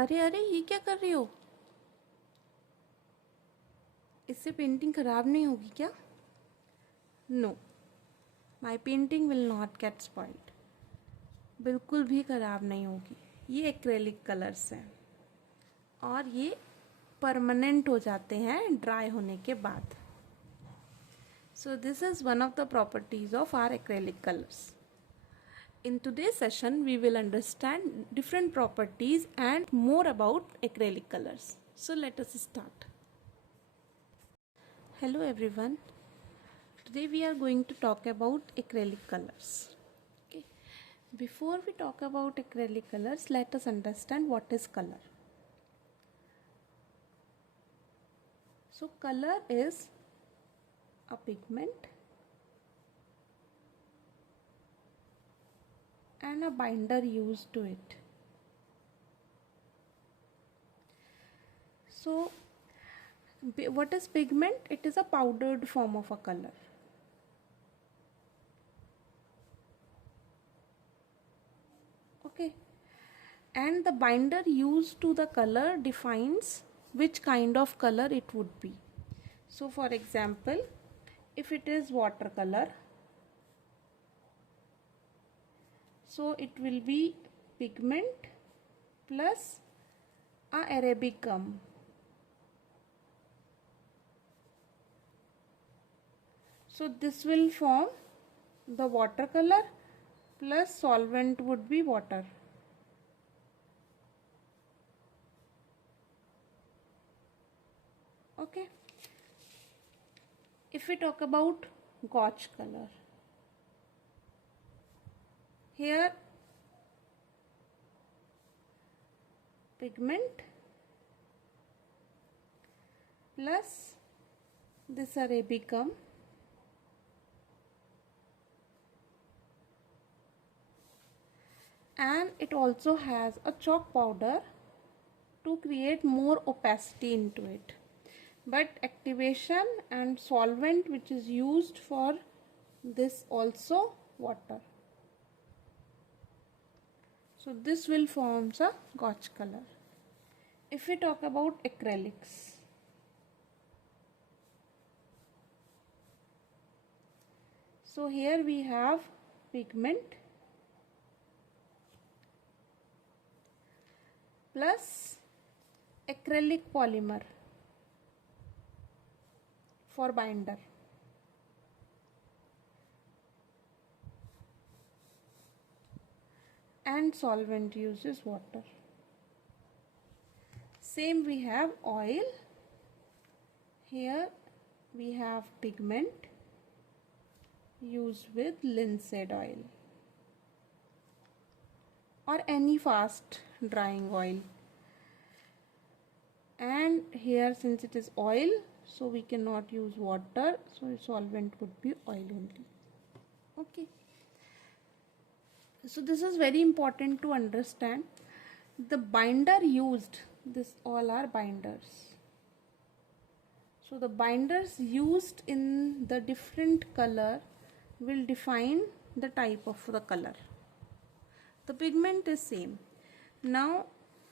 अरे अरे, ये क्या कर रही हो? इससे पेंटिंग खराब नहीं होगी क्या? No, my painting will not get spoiled. बिल्कुल भी खराब नहीं होगी। ये एक्रेलिक कलर्स हैं और ये परमानेंट हो जाते हैं ड्राई होने के बाद। So this is one of the properties of our acrylic colours. In today's session, we will understand different properties and more about acrylic colors. So let us start. Hello everyone. Today we are going to talk about acrylic colors. Okay. Before we talk about acrylic colors, let us understand what is color. So color is a pigment and a binder used to it. So what is pigment? It is a powdered form of a color. Okay, and the binder used to the color defines which kind of color it would be. So for example, if it is watercolor, so it will be pigment plus a Arabic gum. So this will form the watercolor plus solvent would be water. Okay. If we talk about gouache color, here pigment plus this Arabic gum and it also has a chalk powder to create more opacity into it. But activation and solvent which is used for this also water. So this will form a gouache color. If we talk about acrylics, so here we have pigment plus acrylic polymer for binder. And solvent uses water. Same we have oil. Here we have pigment used with linseed oil or any fast drying oil. And here since it is oil, so we cannot use water, so solvent would be oil only. Okay. So this is very important to understand. The binder used, this all are binders. So the binders used in the different color will define the type of the color. The pigment is same. Now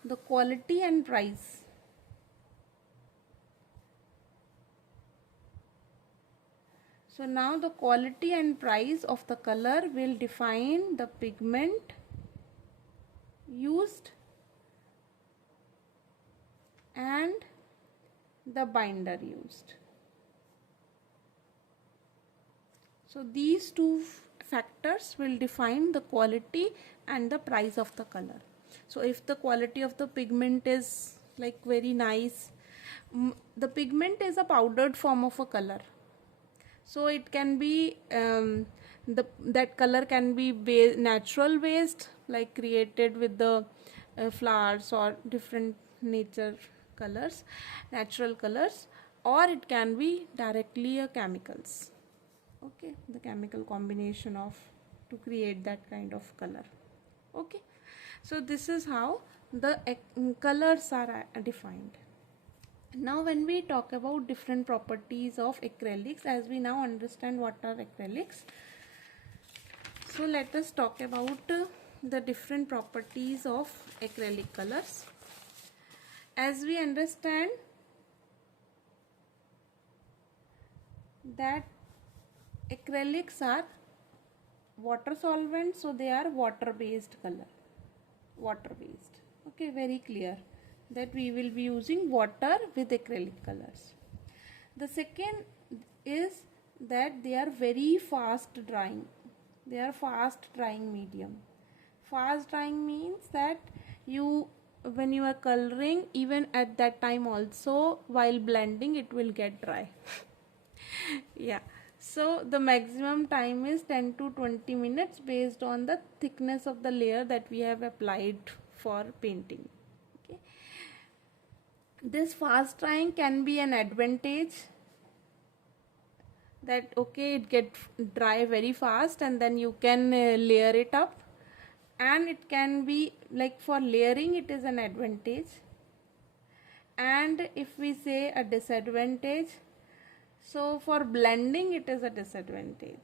the quality and price. So now the quality and price of the color will define the pigment used and the binder used. So these two factors will define the quality and the price of the color. So if the quality of the pigment is like very nice, the pigment is a powdered form of a color. So it can be that color can be natural based, like created with the flowers or different nature colors, natural colors, or it can be directly chemicals. Okay, the chemical combination of to create that kind of color. Okay, so this is how the colors are defined. Now when we talk about different properties of acrylics, as we now understand what are acrylics, so let us talk about the different properties of acrylic colors. as we understand that acrylics are water solvent, so they are water based color, water based. Okay, very clear that we will be using water with acrylic colors. The second is that they are very fast drying. They are fast drying medium. Fast drying means that you, when you are coloring, even at that time also while blending it will get dry. Yeah, so the maximum time is 10 to 20 minutes based on the thickness of the layer that we have applied for painting. Okay, this fast drying can be an advantage, that okay, it gets dry very fast and then you can layer it up, and it can be like for layering it is an advantage. And if we say a disadvantage, so for blending it is a disadvantage.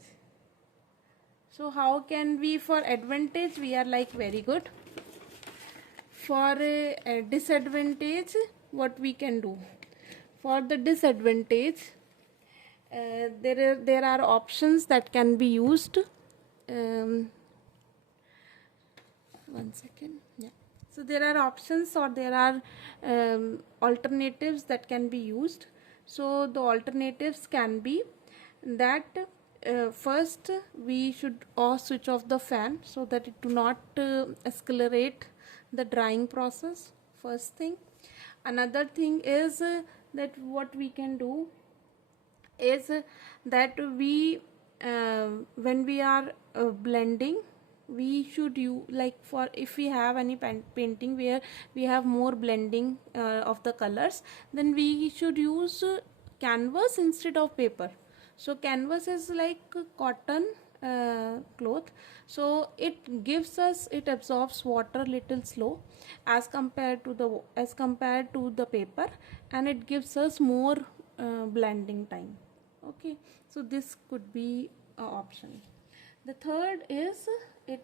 So how can we, for advantage we are like very good, for a disadvantage what we can do? For the disadvantage, there are options that can be used. One second. Yeah, so there are options, or there are alternatives that can be used. So the alternatives can be that first we should switch off the fan so that it do not accelerate the drying process, first thing. Another thing is that what we can do is that we when we are blending, we should use, like for if we have any painting where we have more blending of the colors, then we should use canvas instead of paper. So canvas is like cotton cloth, so it gives us, it absorbs water little slow as compared to the paper, and it gives us more blending time. Okay, so this could be an option. The third is it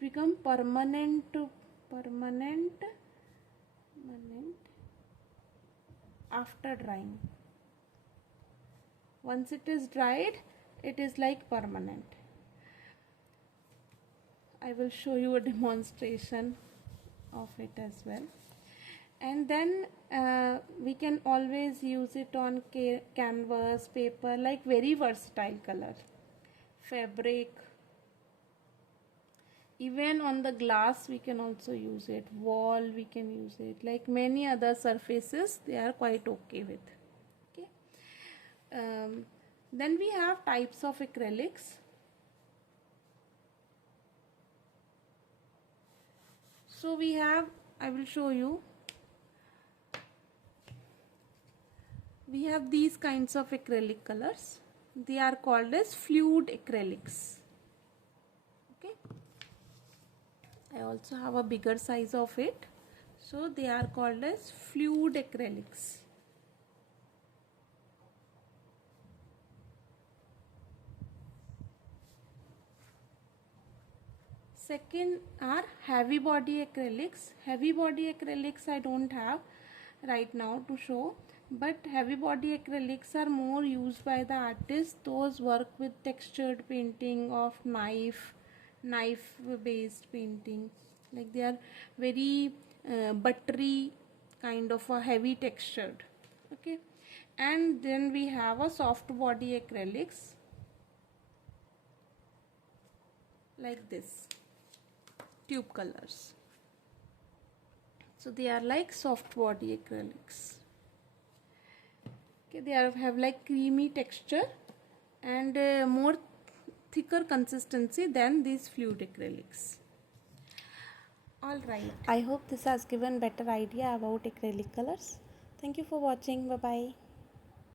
become permanent after drying. Once it is dried, it is like permanent. I will show you a demonstration of it as well. And then we can always use it on canvas, paper, like very versatile color, fabric, even on the glass we can also use it, wall we can use it, like many other surfaces they are quite okay with. Okay, then we have types of acrylics. So we have, I will show you, we have these kinds of acrylic colors. They are called as fluid acrylics. Okay, I also have a bigger size of it, so they are called as fluid acrylics. Second are heavy body acrylics. Heavy body acrylics I don't have right now to show, but heavy body acrylics are more used by the artists, those work with textured painting of knife based painting, like they are very buttery kind of a heavy textured. Okay, and then we have a soft body acrylics like this, tube colors. So they are like soft body acrylics. Okay, they have like creamy texture and more thicker consistency than these fluid acrylics. Alright, I hope this has given better idea about acrylic colors. Thank you for watching. Bye bye.